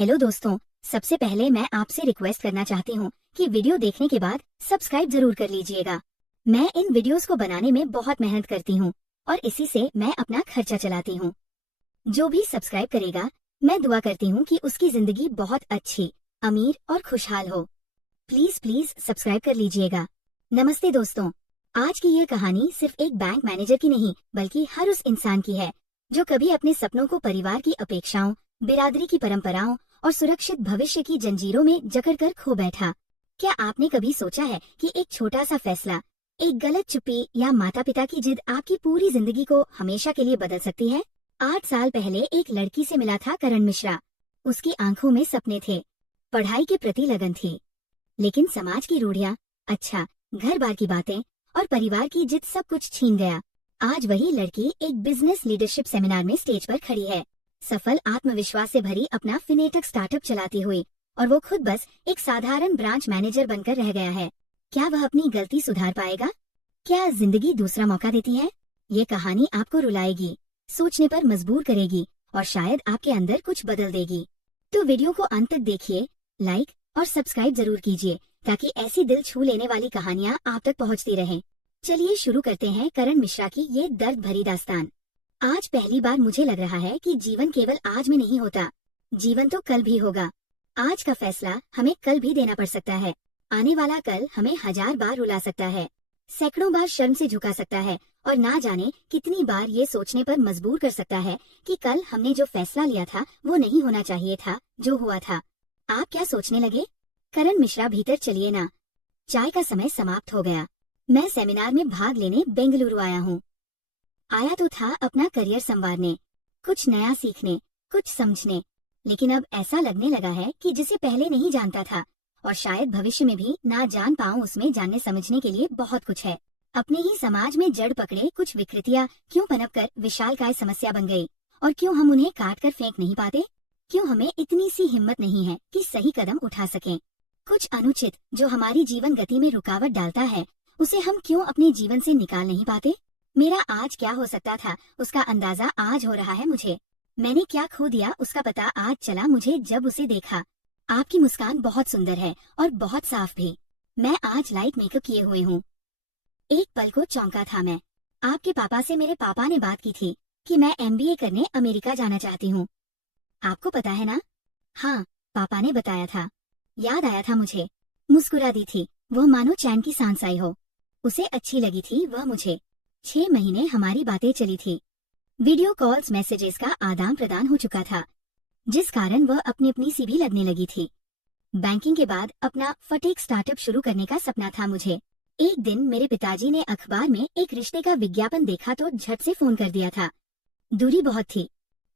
Hello दोस्तों, सबसे पहले मैं आपसे रिक्वेस्ट करना चाहती हूँ कि वीडियो देखने के बाद सब्सक्राइब जरूर कर लीजिएगा। मैं इन वीडियोस को बनाने में बहुत मेहनत करती हूँ और इसी से मैं अपना खर्चा चलाती हूँ। जो भी सब्सक्राइब करेगा, मैं दुआ करती हूँ कि उसकी जिंदगी बहुत अच्छी, अमीर और खुशहाल हो। प्लीज प्लीज सब्सक्राइब कर लीजिएगा। नमस्ते दोस्तों, आज की यह कहानी सिर्फ एक बैंक मैनेजर की नहीं बल्कि हर उस इंसान की है जो कभी अपने सपनों को परिवार की अपेक्षाओं, बिरादरी की परंपराओं और सुरक्षित भविष्य की जंजीरों में जकड़कर खो बैठा। क्या आपने कभी सोचा है कि एक छोटा सा फैसला, एक गलत चुप्पी या माता पिता की जिद आपकी पूरी जिंदगी को हमेशा के लिए बदल सकती है? 8 साल पहले एक लड़की से मिला था करण मिश्रा। उसकी आंखों में सपने थे, पढ़ाई के प्रति लगन थी, लेकिन समाज की रूढ़ियां, अच्छा, घर बार की बातें और परिवार की जिद सब कुछ छीन गया। आज वही लड़की एक बिजनेस लीडरशिप सेमिनार में स्टेज पर खड़ी है, सफल आत्मविश्वास से भरी अपना फिनेटेक स्टार्टअप चलाती हुई, और वो खुद बस एक साधारण ब्रांच मैनेजर बनकर रह गया है। क्या वह अपनी गलती सुधार पाएगा? क्या जिंदगी दूसरा मौका देती है? ये कहानी आपको रुलाएगी, सोचने पर मजबूर करेगी और शायद आपके अंदर कुछ बदल देगी। तो वीडियो को अंत तक देखिए, लाइक और सब्सक्राइब जरूर कीजिए ताकि ऐसी दिल छू लेने वाली कहानियां आप तक पहुंचती रहें। चलिए शुरू करते हैं करण मिश्रा की ये दर्द भरी दास्तान। आज पहली बार मुझे लग रहा है कि जीवन केवल आज में नहीं होता, जीवन तो कल भी होगा। आज का फैसला हमें कल भी देना पड़ सकता है। आने वाला कल हमें 1000 बार रुला सकता है, सैकड़ों बार शर्म से झुका सकता है और ना जाने कितनी बार ये सोचने पर मजबूर कर सकता है कि कल हमने जो फैसला लिया था वो नहीं होना चाहिए था जो हुआ था। आप क्या सोचने लगे? करण मिश्रा भीतर चलिए ना, चाय का समय समाप्त हो गया। मैं सेमिनार में भाग लेने बेंगलुरु आया हूँ। आया तो था अपना करियर संवारने, कुछ नया सीखने, कुछ समझने, लेकिन अब ऐसा लगने लगा है कि जिसे पहले नहीं जानता था और शायद भविष्य में भी ना जान पाऊं, उसमें जानने समझने के लिए बहुत कुछ है। अपने ही समाज में जड़ पकड़े कुछ विकृतियां क्यों पनपकर विशालकाय समस्या बन गई, और क्यों हम उन्हें काट कर फेंक नहीं पाते? क्यों हमें इतनी सी हिम्मत नहीं है कि सही कदम उठा सकें? कुछ अनुचित जो हमारी जीवन गति में रुकावट डालता है, उसे हम क्यों अपने जीवन से निकाल नहीं पाते? मेरा आज क्या हो सकता था उसका अंदाजा आज हो रहा है मुझे। मैंने क्या खो दिया उसका पता आज चला मुझे जब उसे देखा। आपकी मुस्कान बहुत सुंदर है और बहुत साफ भी। मैं आज लाइट मेकअप किए हुए हूँ। एक पल को चौंका था मैं। आपके पापा से मेरे पापा ने बात की थी कि मैं MBA करने अमेरिका जाना चाहती हूँ। आपको पता है ना? हाँ, पापा ने बताया था। याद आया था मुझे। मुस्कुरा दी थी वह मानो चैन की सांस आई हो। उसे अच्छी लगी थी वह मुझे। 6 महीने हमारी बातें चली थी। वीडियो कॉल्स, मैसेजेस का आदान प्रदान हो चुका था, जिस कारण वह अपनी अपनी सी भी लगने लगी थी। बैंकिंग के बाद अपना फटेक स्टार्टअप शुरू करने का सपना था मुझे। एक दिन मेरे पिताजी ने अखबार में एक रिश्ते का विज्ञापन देखा तो झट से फोन कर दिया था। दूरी बहुत थी,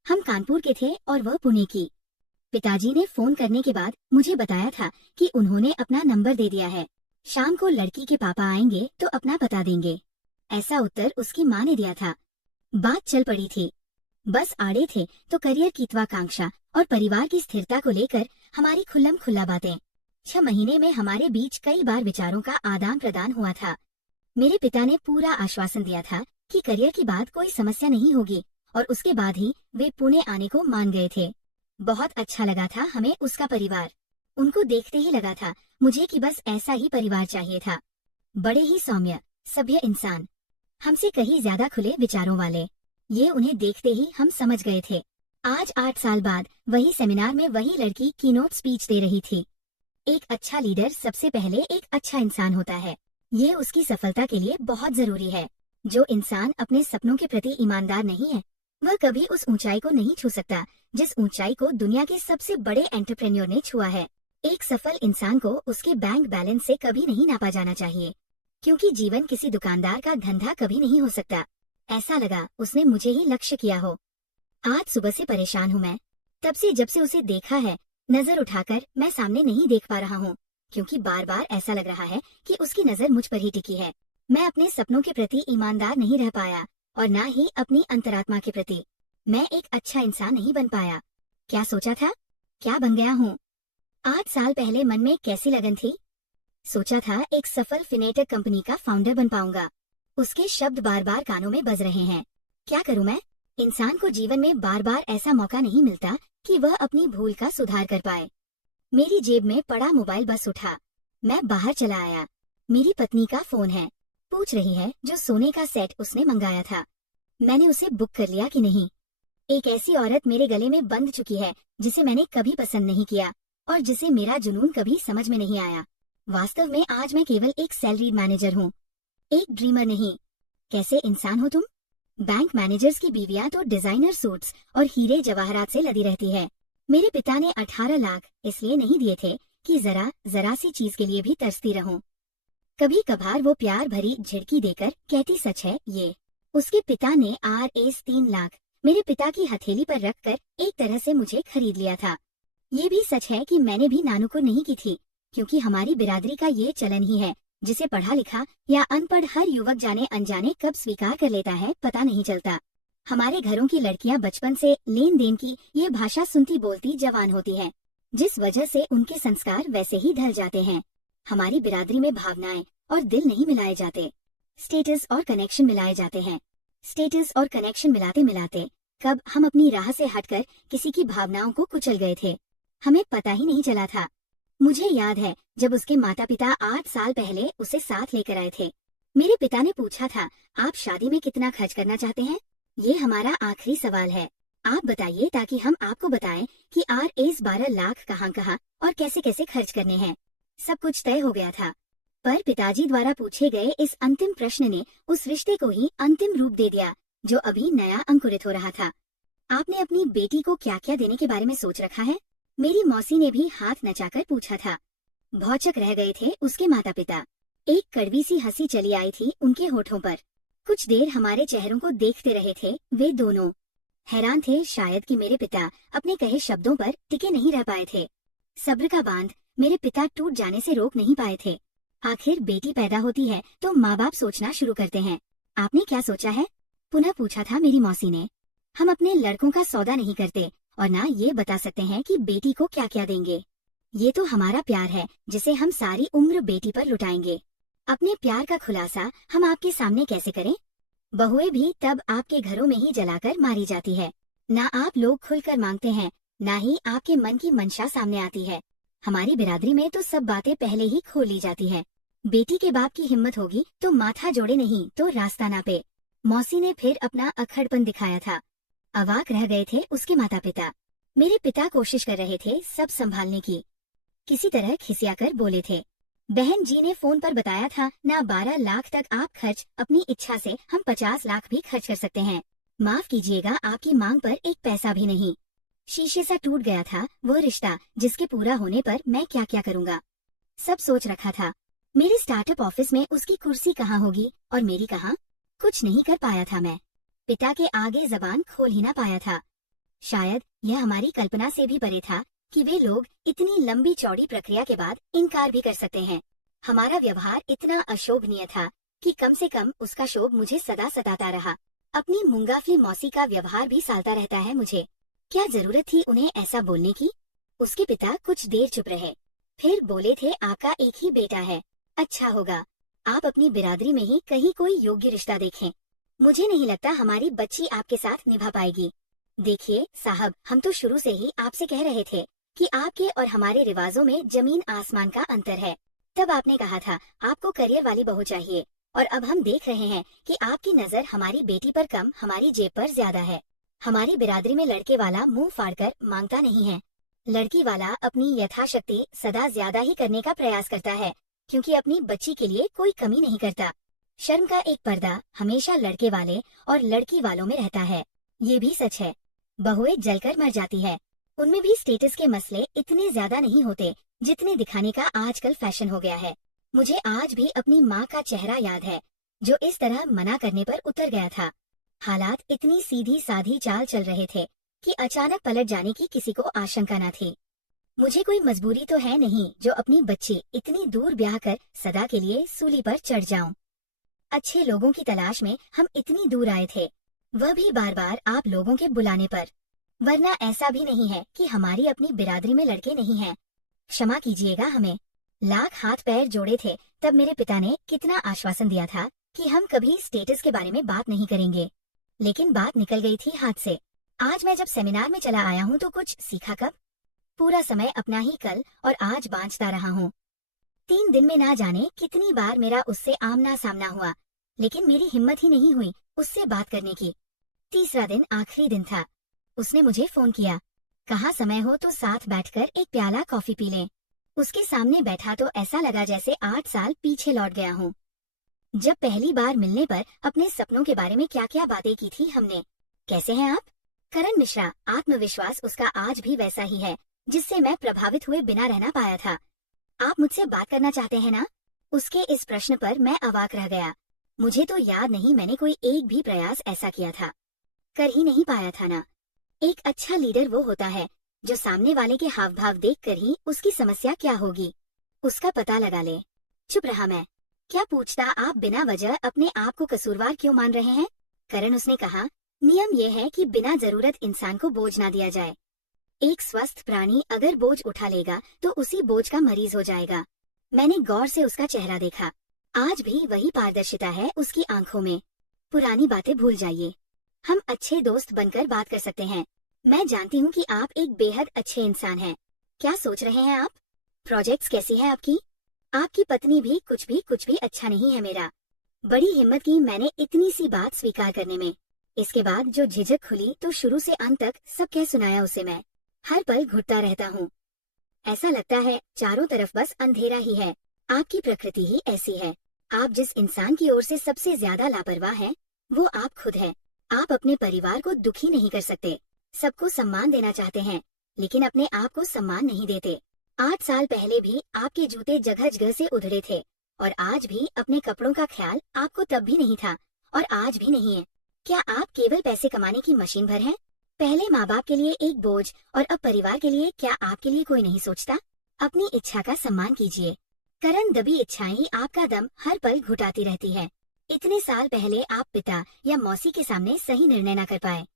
हम कानपुर के थे और वह पुणे की। पिताजी ने फोन करने के बाद मुझे बताया था कि उन्होंने अपना नंबर दे दिया है, शाम को लड़की के पापा आएंगे तो अपना बता देंगे। ऐसा उत्तर उसकी माँ ने दिया था। बात चल पड़ी थी। बस आड़े थे तो करियर की त्वाकांक्षा और परिवार की स्थिरता को लेकर हमारी खुल्लम खुल्ला बातें। 6 महीने में हमारे बीच कई बार विचारों का आदान प्रदान हुआ था। मेरे पिता ने पूरा आश्वासन दिया था कि करियर की बात कोई समस्या नहीं होगी, और उसके बाद ही वे पुणे आने को मान गए थे। बहुत अच्छा लगा था हमें उसका परिवार। उनको देखते ही लगा था मुझे कि बस ऐसा ही परिवार चाहिए था। बड़े ही सौम्य, सभ्य इंसान, हमसे कहीं ज्यादा खुले विचारों वाले। ये उन्हें देखते ही हम समझ गए थे। आज 8 साल बाद वही सेमिनार में वही लड़की कीनोट स्पीच दे रही थी। एक अच्छा लीडर सबसे पहले एक अच्छा इंसान होता है। ये उसकी सफलता के लिए बहुत जरूरी है। जो इंसान अपने सपनों के प्रति ईमानदार नहीं है, वह कभी उस ऊंचाई को नहीं छू सकता जिस ऊंचाई को दुनिया के सबसे बड़े एंटरप्रेन्योर ने छुआ है। एक सफल इंसान को उसके बैंक बैलेंस से कभी नहीं नापा जाना चाहिए, क्योंकि जीवन किसी दुकानदार का धंधा कभी नहीं हो सकता। ऐसा लगा उसने मुझे ही लक्ष्य किया हो। आज सुबह से परेशान हूँ मैं। तब से जब से उसे देखा है, नजर उठाकर मैं सामने नहीं देख पा रहा हूँ, क्योंकि बार बार ऐसा लग रहा है कि उसकी नजर मुझ पर ही टिकी है। मैं अपने सपनों के प्रति ईमानदार नहीं रह पाया और ना ही अपनी अंतरात्मा के प्रति। मैं एक अच्छा इंसान नहीं बन पाया। क्या सोचा था, क्या बन गया हूँ? 8 साल पहले मन में कैसी लगन थी। सोचा था एक सफल फिनेटेक कंपनी का फाउंडर बन पाऊंगा। उसके शब्द बार बार कानों में बज रहे हैं। क्या करूं मैं? इंसान को जीवन में बार बार ऐसा मौका नहीं मिलता कि वह अपनी भूल का सुधार कर पाए। मेरी जेब में पड़ा मोबाइल बस उठा। मैं बाहर चला आया। मेरी पत्नी का फोन है, पूछ रही है जो सोने का सेट उसने मंगाया था, मैंने उसे बुक कर लिया कि नहीं। एक ऐसी औरत मेरे गले में बंध चुकी है जिसे मैंने कभी पसंद नहीं किया और जिसे मेरा जुनून कभी समझ में नहीं आया। वास्तव में आज मैं केवल एक सैलरीड मैनेजर हूँ, एक ड्रीमर नहीं। कैसे इंसान हो तुम? बैंक मैनेजर्स की बीवियां तो डिजाइनर सूट्स और हीरे जवाहरात से लदी रहती है। मेरे पिता ने 18 लाख इसलिए नहीं दिए थे कि जरा सी चीज के लिए भी तरसती रहूं। कभी कभार वो प्यार भरी झिड़की देकर कहती सच है ये। उसके पिता ने RS 3 लाख मेरे पिता की हथेली पर रखकर एक तरह से मुझे खरीद लिया था। ये भी सच है कि मैंने भी नानुकुर नहीं की थी, क्योंकि हमारी बिरादरी का ये चलन ही है जिसे पढ़ा लिखा या अनपढ़ हर युवक जाने अनजाने कब स्वीकार कर लेता है पता नहीं चलता। हमारे घरों की लड़कियां बचपन से लेन देन की ये भाषा सुनती बोलती जवान होती हैं, जिस वजह से उनके संस्कार वैसे ही ढल जाते हैं। हमारी बिरादरी में भावनाएं और दिल नहीं मिलाए जाते, स्टेटस और कनेक्शन मिलाए जाते हैं। स्टेटस और कनेक्शन मिलाते मिलाते कब हम अपनी राह से हटकर किसी की भावनाओं को कुचल गए थे, हमें पता ही नहीं चला था। मुझे याद है जब उसके माता पिता 8 साल पहले उसे साथ लेकर आए थे। मेरे पिता ने पूछा था, आप शादी में कितना खर्च करना चाहते हैं? ये हमारा आखिरी सवाल है, आप बताइए ताकि हम आपको बताएं कि RS 12 लाख कहाँ और कैसे कैसे खर्च करने हैं। सब कुछ तय हो गया था, पर पिताजी द्वारा पूछे गए इस अंतिम प्रश्न ने उस रिश्ते को ही अंतिम रूप दे दिया जो अभी नया अंकुरित हो रहा था। आपने अपनी बेटी को क्या क्या देने के बारे में सोच रखा है? मेरी मौसी ने भी हाथ नचाकर पूछा था। भौचक रह गए थे उसके माता पिता। एक कड़वी सी हंसी चली आई थी उनके होठों पर। कुछ देर हमारे चेहरों को देखते रहे थे वे दोनों। हैरान थे शायद कि मेरे पिता अपने कहे शब्दों पर टिके नहीं रह पाए थे। सब्र का बांध मेरे पिता टूट जाने से रोक नहीं पाए थे। आखिर बेटी पैदा होती है तो माँ बाप सोचना शुरू करते हैं। आपने क्या सोचा है? पुनः पूछा था मेरी मौसी ने। हम अपने लड़कों का सौदा नहीं करते और ना ये बता सकते हैं कि बेटी को क्या क्या देंगे। ये तो हमारा प्यार है जिसे हम सारी उम्र बेटी पर लुटाएंगे। अपने प्यार का खुलासा हम आपके सामने कैसे करें? बहुएं भी तब आपके घरों में ही जलाकर मारी जाती है। ना आप लोग खुलकर मांगते हैं, ना ही आपके मन की मंशा सामने आती है। हमारी बिरादरी में तो सब बातें पहले ही खोल ली जाती है। बेटी के बाप की हिम्मत होगी तो माथा जोड़े नहीं तो रास्ता नापे। मौसी ने फिर अपना अक्खड़पन दिखाया था। अवाक रह गए थे उसके माता पिता। मेरे पिता कोशिश कर रहे थे सब संभालने की। किसी तरह खिसियाकर बोले थे, बहन जी ने फोन पर बताया था ना 12 लाख तक आप खर्च, अपनी इच्छा से हम 50 लाख भी खर्च कर सकते हैं। माफ कीजिएगा, आपकी मांग पर एक पैसा भी नहीं। शीशे सा टूट गया था वो रिश्ता जिसके पूरा होने पर मैं क्या क्या करूँगा। सब सोच रखा था। मेरे स्टार्टअप ऑफिस में उसकी कुर्सी कहाँ होगी और मेरी कहाँ। कुछ नहीं कर पाया था मैं। पिता के आगे जबान खोल ही ना पाया था। शायद यह हमारी कल्पना से भी परे था कि वे लोग इतनी लंबी चौड़ी प्रक्रिया के बाद इनकार भी कर सकते हैं। हमारा व्यवहार इतना अशोभनीय था कि कम से कम उसका शोभ मुझे सदा सताता रहा। अपनी मुंगाफली मौसी का व्यवहार भी सालता रहता है मुझे। क्या जरूरत थी उन्हें ऐसा बोलने की? उसके पिता कुछ देर चुप रहे, फिर बोले थे, आपका एक ही बेटा है, अच्छा होगा आप अपनी बिरादरी में ही कहीं कोई योग्य रिश्ता देखें। मुझे नहीं लगता हमारी बच्ची आपके साथ निभा पाएगी। देखिए साहब, हम तो शुरू से ही आपसे कह रहे थे कि आपके और हमारे रिवाजों में जमीन आसमान का अंतर है। तब आपने कहा था आपको करियर वाली बहू चाहिए, और अब हम देख रहे हैं कि आपकी नजर हमारी बेटी पर कम हमारी जेब पर ज्यादा है। हमारी बिरादरी में लड़के वाला मुंह फाड़कर मांगता नहीं है, लड़की वाला अपनी यथाशक्ति सदा ज्यादा ही करने का प्रयास करता है, क्योंकि अपनी बच्ची के लिए कोई कमी नहीं करता। शर्म का एक पर्दा हमेशा लड़के वाले और लड़की वालों में रहता है। ये भी सच है, बहुएं जलकर मर जाती है। उनमें भी स्टेटस के मसले इतने ज्यादा नहीं होते जितने दिखाने का आजकल फैशन हो गया है। मुझे आज भी अपनी माँ का चेहरा याद है जो इस तरह मना करने पर उतर गया था। हालात इतनी सीधी साधी चाल चल रहे थे कि अचानक पलट जाने की किसी को आशंका न थी। मुझे कोई मजबूरी तो है नहीं जो अपनी बच्ची इतनी दूर ब्याह कर सदा के लिए सूली पर चढ़ जाऊं। अच्छे लोगों की तलाश में हम इतनी दूर आए थे, वह भी बार बार आप लोगों के बुलाने पर। वरना ऐसा भी नहीं है कि हमारी अपनी बिरादरी में लड़के नहीं हैं। क्षमा कीजिएगा हमें। लाख हाथ पैर जोड़े थे तब मेरे पिता ने कितना आश्वासन दिया था कि हम कभी स्टेटस के बारे में बात नहीं करेंगे, लेकिन बात निकल गई थी हाथ से। आज मैं जब सेमिनार में चला आया हूँ तो कुछ सीखा कब? पूरा समय अपना ही कल और आज बांचता रहा हूँ। 3 दिन में ना जाने कितनी बार मेरा उससे आमना सामना हुआ, लेकिन मेरी हिम्मत ही नहीं हुई उससे बात करने की। तीसरा दिन आखिरी दिन था। उसने मुझे फोन किया, कहा समय हो तो साथ बैठकर एक प्याला कॉफी पी लें। उसके सामने बैठा तो ऐसा लगा जैसे 8 साल पीछे लौट गया हूँ। जब पहली बार मिलने पर अपने सपनों के बारे में क्या क्या बातें की थी हमने। कैसे हैं आप? करण मिश्रा। आत्मविश्वास उसका आज भी वैसा ही है जिससे मैं प्रभावित हुए बिना रहना पाया था। आप मुझसे बात करना चाहते हैं ना? उसके इस प्रश्न पर मैं अवाक रह गया। मुझे तो याद नहीं मैंने कोई एक भी प्रयास ऐसा किया था। कर ही नहीं पाया था ना। एक अच्छा लीडर वो होता है जो सामने वाले के हाव भाव देख कर ही उसकी समस्या क्या होगी उसका पता लगा ले। चुप रहा मैं। क्या पूछता आप बिना वजह अपने आप को कसूरवार क्यों मान रहे हैं? करण, उसने कहा, नियम यह है कि बिना जरूरत इंसान को बोझ ना दिया जाए। एक स्वस्थ प्राणी अगर बोझ उठा लेगा तो उसी बोझ का मरीज हो जाएगा। मैंने गौर से उसका चेहरा देखा। आज भी वही पारदर्शिता है उसकी आंखों में। पुरानी बातें भूल जाइए, हम अच्छे दोस्त बनकर बात कर सकते हैं। मैं जानती हूँ कि आप एक बेहद अच्छे इंसान हैं। क्या सोच रहे हैं आप? प्रोजेक्ट्स कैसी है आपकी? आपकी पत्नी भी कुछ भी अच्छा नहीं है मेरा। बड़ी हिम्मत की मैंने इतनी सी बात स्वीकार करने में। इसके बाद जो झिझक खुली तो शुरू से अंत तक सब कह सुनाया उसे मैं। हर पल घुटता रहता हूँ। ऐसा लगता है चारों तरफ बस अंधेरा ही है। आपकी प्रकृति ही ऐसी है। आप जिस इंसान की ओर से सबसे ज्यादा लापरवाह हैं, वो आप खुद हैं। आप अपने परिवार को दुखी नहीं कर सकते। सबको सम्मान देना चाहते हैं, लेकिन अपने आप को सम्मान नहीं देते। 8 साल पहले भी आपके जूते जगह जगह से उधड़े थे और आज भी अपने कपड़ों का ख्याल आपको तब भी नहीं था और आज भी नहीं है। क्या आप केवल पैसे कमाने की मशीन भर हैं? पहले माँ बाप के लिए एक बोझ और अब परिवार के लिए। क्या आपके लिए कोई नहीं सोचता? अपनी इच्छा का सम्मान कीजिए। करण, दबी इच्छाएं ही आपका दम हर पल घुटाती रहती है। इतने साल पहले आप पिता या मौसी के सामने सही निर्णय न कर पाए।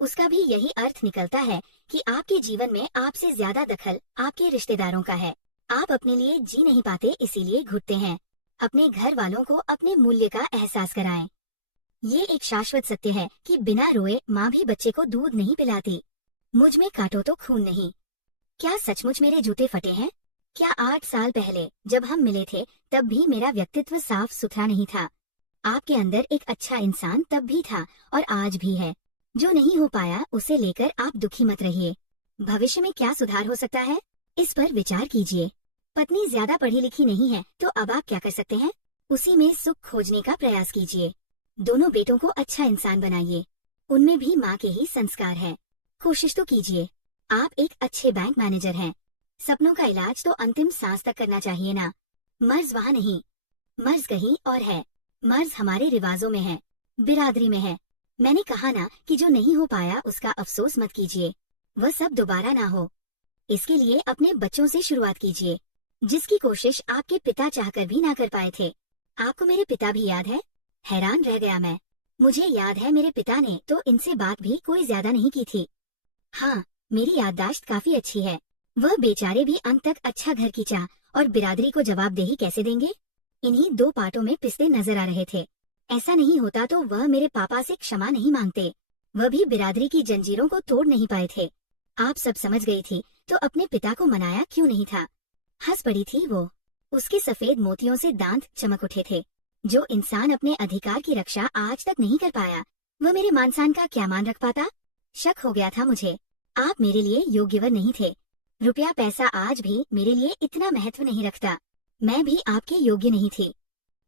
उसका भी यही अर्थ निकलता है कि आपके जीवन में आपसे ज्यादा दखल आपके रिश्तेदारों का है। आप अपने लिए जी नहीं पाते, इसीलिए घुटते हैं। अपने घर वालों को अपने मूल्य का एहसास कराएं। ये एक शाश्वत सत्य है कि बिना रोए माँ भी बच्चे को दूध नहीं पिलाती। मुझ में काटो तो खून नहीं। क्या सचमुच मेरे जूते फटे हैं? क्या 8 साल पहले जब हम मिले थे तब भी मेरा व्यक्तित्व साफ सुथरा नहीं था? आपके अंदर एक अच्छा इंसान तब भी था और आज भी है। जो नहीं हो पाया उसे लेकर आप दुखी मत रहिए। भविष्य में क्या सुधार हो सकता है, इस पर विचार कीजिए। पत्नी ज्यादा पढ़ी लिखी नहीं है तो अब आप क्या कर सकते हैं? उसी में सुख खोजने का प्रयास कीजिए। दोनों बेटों को अच्छा इंसान बनाइए। उनमें भी माँ के ही संस्कार है। कोशिश तो कीजिए। आप एक अच्छे बैंक मैनेजर हैं। सपनों का इलाज तो अंतिम सांस तक करना चाहिए ना। मर्ज वहाँ नहीं, मर्ज कहीं और है। मर्ज हमारे रिवाजों में है, बिरादरी में है। मैंने कहा ना कि जो नहीं हो पाया उसका अफसोस मत कीजिए, वह सब दोबारा ना हो। इसके लिए अपने बच्चों से शुरुआत कीजिए, जिसकी कोशिश आपके पिता चाहकर भी ना कर पाए थे। आपको मेरे पिता भी याद है? हैरान रह गया मैं। मुझे याद है मेरे पिता ने तो इनसे बात भी कोई ज्यादा नहीं की थी। हाँ, मेरी याददाश्त काफी अच्छी है। वह बेचारे भी अंत तक अच्छा घर की चाह और बिरादरी को जवाबदेही कैसे देंगे? इन्हीं 2 पार्टों में पिसते नजर आ रहे थे। ऐसा नहीं होता तो वह मेरे पापा से क्षमा नहीं मांगते। वह भी बिरादरी की जंजीरों को तोड़ नहीं पाए थे। आप सब समझ गई थी तो अपने पिता को मनाया क्यों नहीं था? हंस पड़ी थी वो। उसके सफेद मोतियों से दांत चमक उठे थे। जो इंसान अपने अधिकार की रक्षा आज तक नहीं कर पाया, वह मेरे मानसान का क्या मान रख पाता? शक हो गया था मुझे। आप मेरे लिए योग्यवर नहीं थे। रुपया पैसा आज भी मेरे लिए इतना महत्व नहीं रखता। मैं भी आपके योग्य नहीं थी।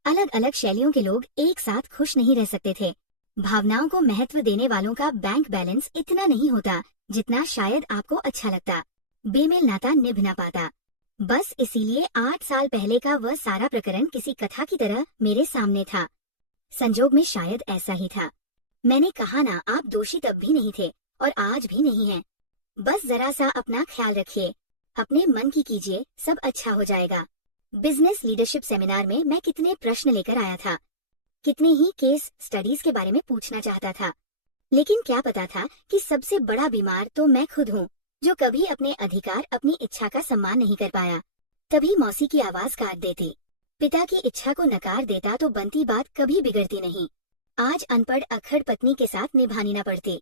अलग अलग शैलियों के लोग एक साथ खुश नहीं रह सकते थे। भावनाओं को महत्व देने वालों का बैंक बैलेंस इतना नहीं होता जितना शायद आपको अच्छा लगता। बेमेल नाता निभ ना पाता। बस इसीलिए 8 साल पहले का वह सारा प्रकरण किसी कथा की तरह मेरे सामने था। संजोग में शायद ऐसा ही था। मैंने कहा ना, आप दोषी तब भी नहीं थे और आज भी नहीं हैं। बस जरा सा अपना ख्याल रखिए, अपने मन की कीजिए, सब अच्छा हो जाएगा। बिजनेस लीडरशिप सेमिनार में मैं कितने प्रश्न लेकर आया था, कितने ही केस स्टडीज के बारे में पूछना चाहता था, लेकिन क्या पता था कि सबसे बड़ा बीमार तो मैं खुद हूँ, जो कभी अपने अधिकार, अपनी इच्छा का सम्मान नहीं कर पाया। तभी मौसी की आवाज काट देती। पिता की इच्छा को नकार देता तो बनती बात कभी बिगड़ती नहीं। आज अनपढ़ अक्खड़ पत्नी के साथ निभानी न पड़ती।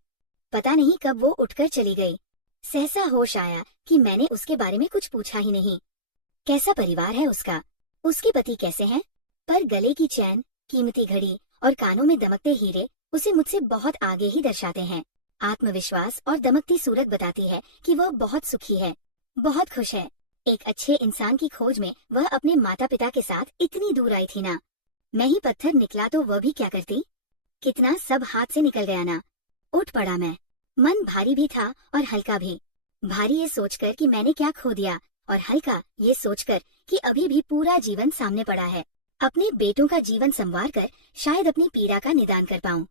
पता नहीं कब वो उठकर चली गई। सहसा होश आया कि मैंने उसके बारे में कुछ पूछा ही नहीं। कैसा परिवार है उसका, उसके पति कैसे हैं? पर गले की चैन, कीमती घड़ी और कानों में दमकते हीरे उसे मुझसे बहुत आगे ही दर्शाते हैं। आत्मविश्वास और दमकती सूरत बताती है कि वह बहुत सुखी है, बहुत खुश है। एक अच्छे इंसान की खोज में वह अपने माता पिता के साथ इतनी दूर आई थी ना। मैं ही पत्थर निकला तो वह भी क्या करती। कितना सब हाथ से निकल गया ना। उठ पड़ा मैं। मन भारी भी था और हल्का भी। भारी ये सोचकर कि मैंने क्या खो दिया, और हल्का ये सोचकर कि अभी भी पूरा जीवन सामने पड़ा है। अपने बेटों का जीवन संवार कर शायद अपनी पीड़ा का निदान कर पाऊं।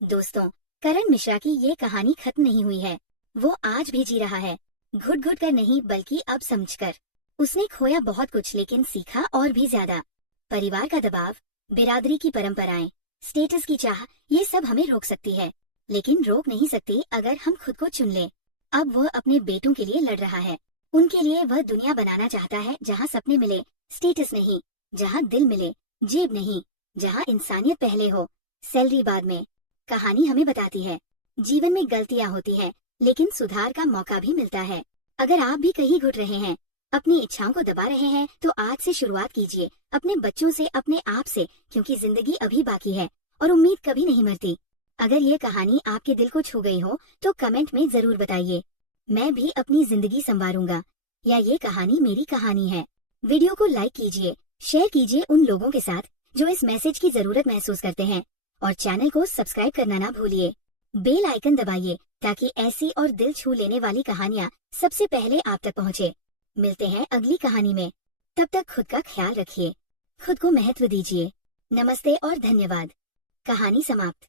दोस्तों, करण मिश्रा की ये कहानी खत्म नहीं हुई है। वो आज भी जी रहा है, घुट घुट कर नहीं बल्कि अब समझकर। उसने खोया बहुत कुछ लेकिन सीखा और भी ज्यादा। परिवार का दबाव, बिरादरी की परंपराएं, स्टेटस की चाह, ये सब हमें रोक सकती है, लेकिन रोक नहीं सकती अगर हम खुद को चुन लें। अब वह अपने बेटों के लिए लड़ रहा है। उनके लिए वह दुनिया बनाना चाहता है जहाँ सपने मिले, स्टेटस नहीं, जहाँ दिल मिले, जेब नहीं, जहाँ इंसानियत पहले हो, सैलरी बाद में। कहानी हमें बताती है, जीवन में गलतियाँ होती है लेकिन सुधार का मौका भी मिलता है। अगर आप भी कहीं घुट रहे हैं, अपनी इच्छाओं को दबा रहे हैं, तो आज से शुरुआत कीजिए, अपने बच्चों से, अपने आप से, क्योंकि जिंदगी अभी बाकी है और उम्मीद कभी नहीं मरती। अगर ये कहानी आपके दिल को छू गई हो तो कमेंट में जरूर बताइए। मैं भी अपनी जिंदगी संवारूंगा, या ये कहानी मेरी कहानी है। वीडियो को लाइक कीजिए, शेयर कीजिए उन लोगों के साथ जो इस मैसेज की जरूरत महसूस करते हैं, और चैनल को सब्सक्राइब करना ना भूलिए। बेल आइकन दबाइए ताकि ऐसी और दिल छू लेने वाली कहानियाँ सबसे पहले आप तक पहुँचे। मिलते हैं अगली कहानी में। तब तक खुद का ख्याल रखिए, खुद को महत्व दीजिए। नमस्ते और धन्यवाद। कहानी समाप्त।